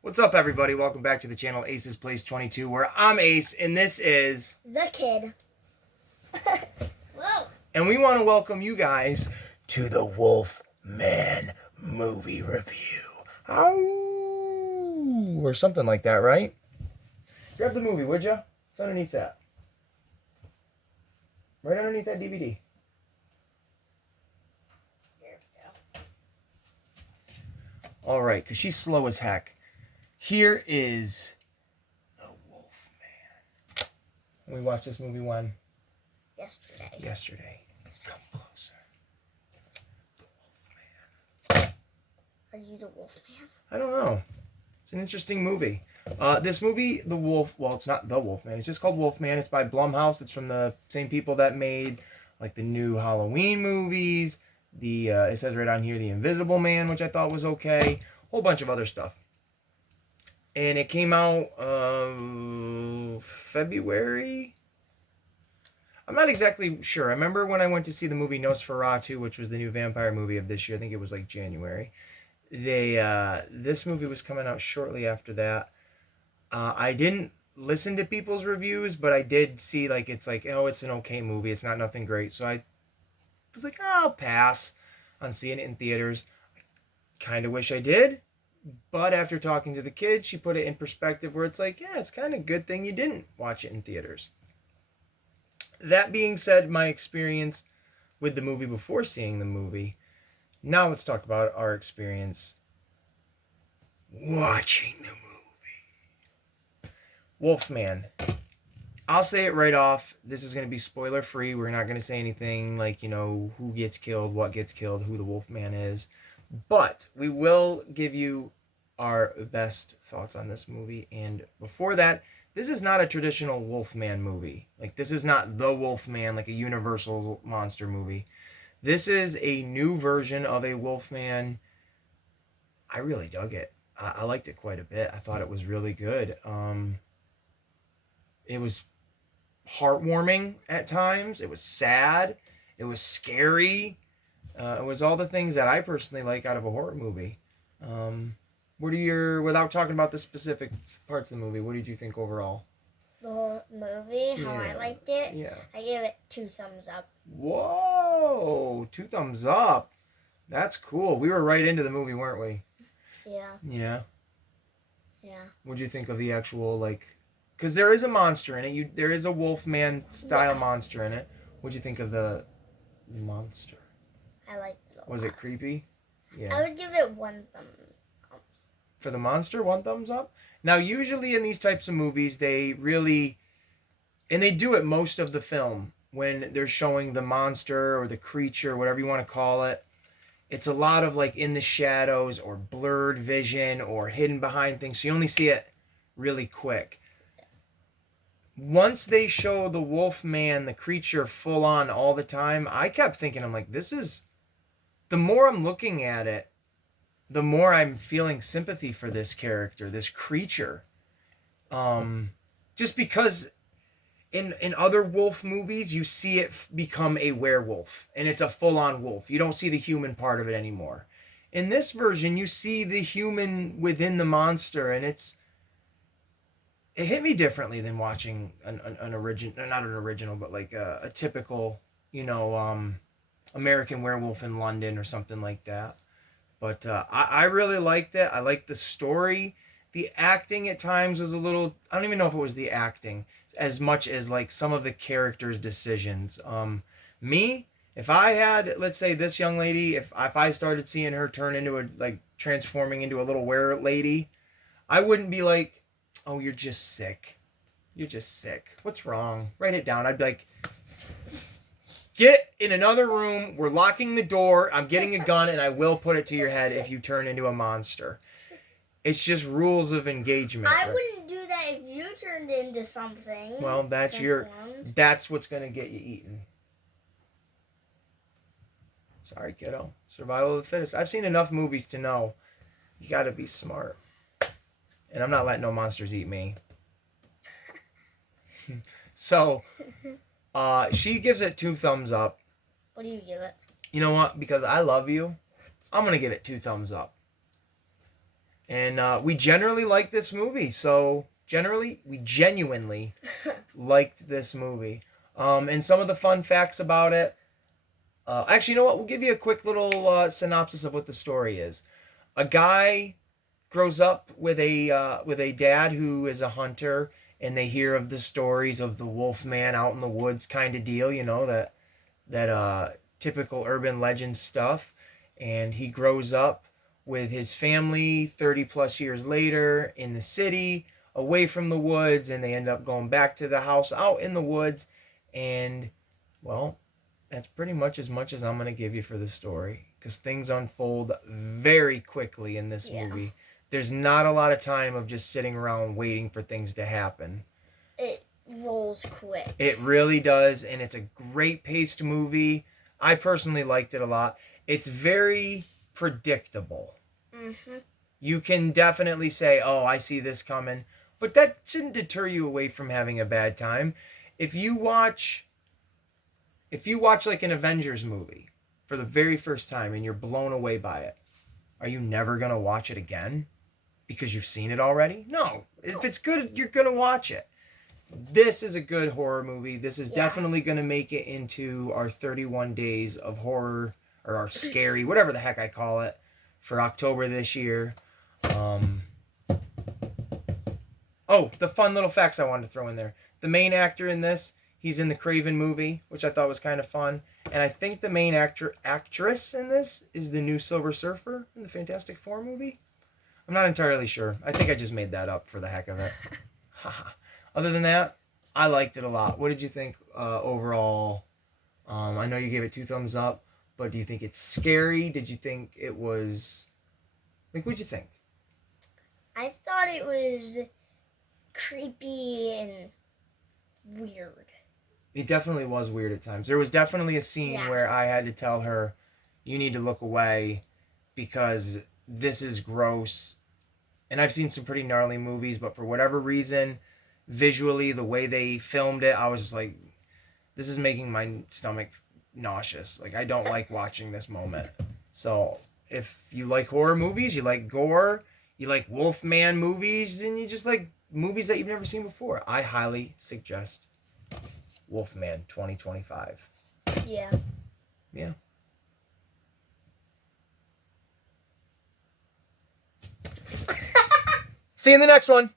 What's up, everybody? Welcome back to the channel Ace's Place 22, where I'm Ace, and this is The Kid. Whoa. And we want to welcome you guys to the Wolfman movie review. Ow! Or something like that, right? Grab the movie, would ya? It's underneath that. Right underneath that DVD. Here we go. All right, because she's slow as heck. Here is the Wolfman. We watched this movie when? Yesterday. Come closer. The Wolfman. Are you the Wolfman? I don't know. It's an interesting movie. This movie, The Wolf, well, it's not The Wolfman. It's just called Wolfman. It's by Blumhouse. It's from the same people that made, like, the new Halloween movies. It says right on here, The Invisible Man, which I thought was okay. A whole bunch of other stuff. And it came out February. I'm not exactly sure. I remember when I went to see the movie Nosferatu, which was the new vampire movie of this year. I think it was like January. This movie was coming out shortly after that. I didn't listen to people's reviews, but I did see like it's like, oh, it's an okay movie. It's not nothing great. So I was like, oh, I'll pass on seeing it in theaters. I kind of wish I did. But after talking to the kid, she put it in perspective where it's like, yeah, it's kind of a good thing you didn't watch it in theaters. That being said, my experience with the movie before seeing the movie. Now let's talk about our experience watching the movie. Wolfman. I'll say it right off. This is going to be spoiler free. We're not going to say anything like, who gets killed, what gets killed, who the Wolfman is. But we will give you our best thoughts on this movie. And before that, this is not a traditional Wolfman movie. Like, this is not the Wolfman, like a Universal monster movie. This is a new version of a Wolfman. I really dug it. I liked it quite a bit. I thought it was really good. It was heartwarming at times. It was sad. It was scary. It was all the things that I personally like out of a horror movie. Without talking about the specific parts of the movie, what did you think overall? The whole movie, how I liked it? Yeah. I gave it 2 thumbs up. Whoa! 2 thumbs up. That's cool. We were right into the movie, weren't we? Yeah. Yeah. Yeah. What'd you think of the actual, like... Because there is a monster in it. There is a Wolfman-style monster in it. What'd you think of the monster? I liked it a lot. Was it creepy? Yeah. I would give it 1 thumb up. For the monster, 1 thumbs up? Now, usually in these types of movies, they really... And they do it most of the film. When they're showing the monster or the creature, whatever you want to call it. It's a lot of like in the shadows or blurred vision or hidden behind things. So you only see it really quick. Once they show the Wolfman, the creature, full on all the time, I kept thinking, I'm like, this is... The more I'm looking at it, the more I'm feeling sympathy for this character, this creature. Just because in other wolf movies, you see it become a werewolf, and it's a full-on wolf. You don't see the human part of it anymore. In this version, you see the human within the monster, and it hit me differently than watching an original, not an original, but like a typical, American Werewolf in London or something like that. But I really liked it. I liked the story. The acting at times was a little... I don't even know if it was the acting as much as like some of the characters' decisions. If I had, let's say, this young lady, if I started seeing her turn into transforming into a little were lady, I wouldn't be like, oh, you're just sick. You're just sick. What's wrong? Write it down. I'd be like, get in another room. We're locking the door. I'm getting a gun, and I will put it to your head if you turn into a monster. It's just rules of engagement. I wouldn't do that if you turned into something. Well, that's what's going to get you eaten. Sorry, kiddo. Survival of the fittest. I've seen enough movies to know you got to be smart. And I'm not letting no monsters eat me. So, she gives it 2 thumbs up. What do you give it? You know what? Because I love you, I'm gonna give it 2 thumbs up. And we generally like this movie, so we genuinely liked this movie. And some of the fun facts about it. Actually, you know what? We'll give you a quick little synopsis of what the story is. A guy grows up with a dad who is a hunter, and they hear of the stories of the wolf man out in the woods kind of deal, that typical urban legend stuff. And he grows up with his family 30 plus years later in the city, away from the woods, and they end up going back to the house out in the woods. And, well, that's pretty much as I'm going to give you for the story, because things unfold very quickly in this movie. There's not a lot of time of just sitting around waiting for things to happen. It rolls quick. It really does, and it's a great paced movie. I personally liked it a lot. It's very predictable. Mm-hmm. You can definitely say, oh, I see this coming, but that shouldn't deter you away from having a bad time. If you watch like an Avengers movie for the very first time and you're blown away by it, are you never going to watch it again because you've seen it already? No. If it's good, you're going to watch it. This is a good horror movie. This is definitely going to make it into our 31 days of horror, or our scary, whatever the heck I call it, for October this year. Oh, the fun little facts I wanted to throw in there. The main actor in this, he's in the Craven movie, which I thought was kind of fun. And I think the main actress in this is the new Silver Surfer in the Fantastic Four movie. I'm not entirely sure. I think I just made that up for the heck of it. Other than that, I liked it a lot. What did you think overall? I know you gave it 2 thumbs up, but do you think it's scary? Did you think it was... what'd you think? I thought it was creepy and weird. It definitely was weird at times. There was definitely a scene where I had to tell her, you need to look away because this is gross. And I've seen some pretty gnarly movies, but for whatever reason, visually, the way they filmed it, I was just like, this is making my stomach nauseous. Like, I don't like watching this moment. So if you like horror movies, you like gore, you like Wolfman movies, and you just like movies that you've never seen before, I highly suggest Wolfman 2025. Yeah. Yeah. See you in the next one.